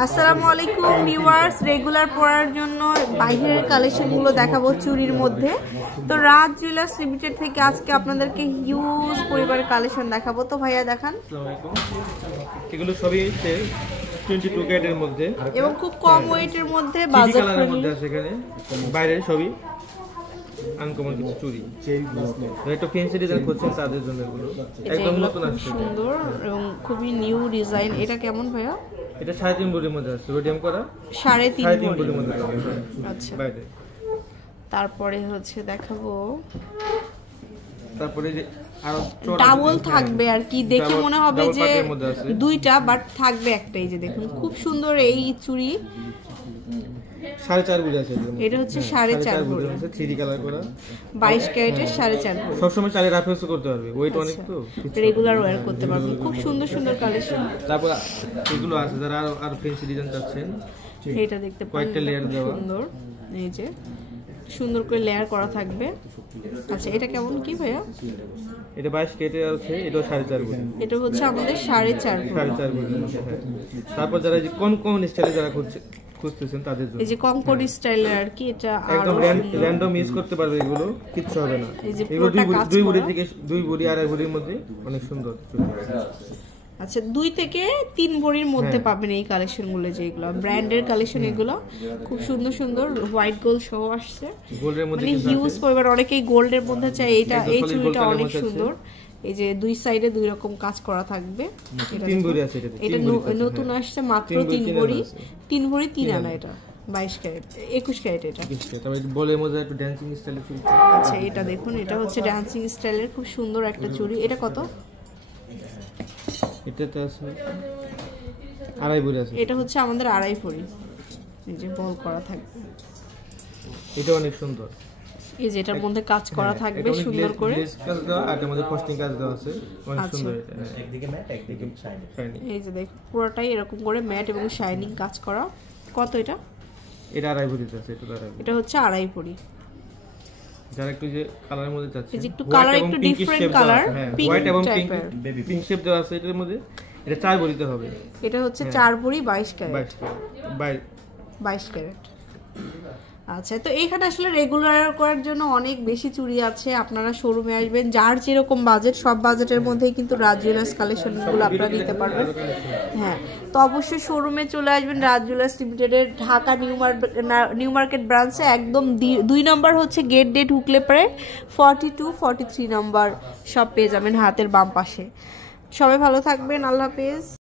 আসসালামু আলাইকুম viewers, regular পরার জন্য বাইরের কালেকশনগুলো দেখাবো চুরির মধ্যে। তো রাজ জুয়েলার্স লিমিটেড থেকে আজকে আপনাদেরকে হিউজ পরিবারের কালেকশন দেখাবো। তো ভাইয়া দেখান। এগুলো সবই 22 ক্যারেটের মধ্যে এবং খুব কম ওয়েটের মধ্যে বাজেট ফ্রেন্ডলি আছে। এখানে বাইরের সবই আনকমন কিছু চুরি, একটা ফ্যান্সি ডিজাইন খুঁজছেন তাদের জন্য এগুলো একদম নতুন আসছে, সুন্দর এবং খুবই নিউ ডিজাইন। এটা কেমন ভাইয়া? এটা 3.5 ভরির মধ্যে আছে, রোডিয়াম করা 3.5 ভরির মধ্যে। আচ্ছা, বাইরে তারপরে হচ্ছে দেখাবো, তারপরে যে আরো ডাবল থাকবে আর কি, দেখে মনে হবে যে দুইটা বাট থাকবে একটাই। যে দেখুন খুব সুন্দর এই চুড়ি, 4.5 ভরি আছে। এটা হচ্ছে 4.5 ভরি আছে, 3D কালার করা, 22 ক্যারেটের 4.5 ভরি। সব সময় চালে রাফ ইউজ করতে পারবে, ওয়েট অনেক তো রেগুলার ওয়্যার করতে পারবেন। খুব সুন্দর সুন্দর কালেকশন। তারপর এগুলো আছে যারা আর ফ্যান্সি ডিজাইন চাচ্ছেন, এটা দেখতে পারেন, কয়েকটা লেয়ার দেওয়া সুন্দর, এই যে সুন্দর করে লেয়ার করা থাকবে। আচ্ছা, এটা কেমন কি ভাইয়া? এটা 22 ক্যারেটের আছে, এটা 4.5 ভরি। এটা হচ্ছে আমাদের 4.5 ভরি। তারপর যারা যে কোন কোন স্টাইলে যারা খুঁজতেছেন তাদের জন্য এই যে কঙ্কর স্টাইলের আর কি, এটা একদম র্যান্ডম ইউজ করতে পারবে, এগুলো কিচ্ছু হবে না। এগুলো 2 ভরি থেকে 2 ভরি 2.5 ভরির মধ্যে অনেক সুন্দর। আচ্ছা, 2 থেকে 3 ভরির মধ্যে পাবেন এই কালেকশনগুলো, যেগুলো ব্র্যান্ডের কালেকশন। এগুলো খুব সুন্দর সুন্দর হোয়াইট গোল্ড সহ আসছে, গোল্ডের মধ্যে মানে হিউজ পরিমাণ। অনেকেই গোল্ডের মধ্যে চাই, এটা এই চুড়িটা অনেক সুন্দর। এই যে দুই সাইডে 2 রকম কাজ করা থাকবে। 3 ভরি আছে, এটা নতুন আসছে মাত্র 3 ভরি 3 ভরি 3 আনা। এটা 22 ক্যারেট 21 ক্যারেট। এটা তবে বলে মজা একটু ডান্সিং স্টাইলে চুড়ি। আচ্ছা, এটা দেখুন, এটা হচ্ছে ডান্সিং স্টাইলের খুব সুন্দর একটা চুড়ি। এটা কত? এটাতে আছে 2.5 ভরি আছে। এটা হচ্ছে আমাদের 2.5 ভরি, এই যে বল করা থাকবে। এটা অনেক সুন্দর, এই যে এটার মধ্যে কাজ করা থাকবে সুন্দর করে, কাজ দেওয়া আর এর মধ্যে ফস্টিং কাজ দেওয়া আছে, অনেক সুন্দর। এটা একদিকে ম্যাট একদিকে শাইনিং। এই যে দেখুন পুরোটাই এরকম করে ম্যাট এবং শাইনিং কাজ করা। কত এটা? এটা 2.5 ভরি আছে। এটা হচ্ছে 2.5 ভরি। যারা একটু যে কালারের মধ্যে চাচ্ছে, এই যে একটু কালার, একটু ডিফারেন্ট কালার, হোয়াইট এবং পিঙ্ক বেবি পিঙ্ক শেপ দেওয়া আছে এটার মধ্যে। এটা 4 ভরিতে হবে। এটা হচ্ছে 4 ভরি 22 ক্যারেট। 22 ক্যারেট। আচ্ছা, তো এখানে আসলে রেগুলার করার জন্য অনেক বেশি চুড়ি আছে। আপনারা শোরুমে আসবেন, যার যেরকম বাজেট, সব বাজেটের মধ্যেই কিন্তু রাজ জুয়েলার্স কালেকশনগুলো আপনারা নিতে পারবেন। হ্যাঁ, তো অবশ্যই শোরুমে চলে আসবেন। রাজ জুয়েলার্স লিমিটেডের ঢাকা নিউ মার্কেট ব্রাঞ্চে একদম 2 নম্বর হচ্ছে গেট ডে ঢুকলে পরে 42-43 নম্বর সব পেয়ে যাবেন হাতের বাম পাশে। সবাই ভালো থাকবেন, আল্লাহ হাফেজ।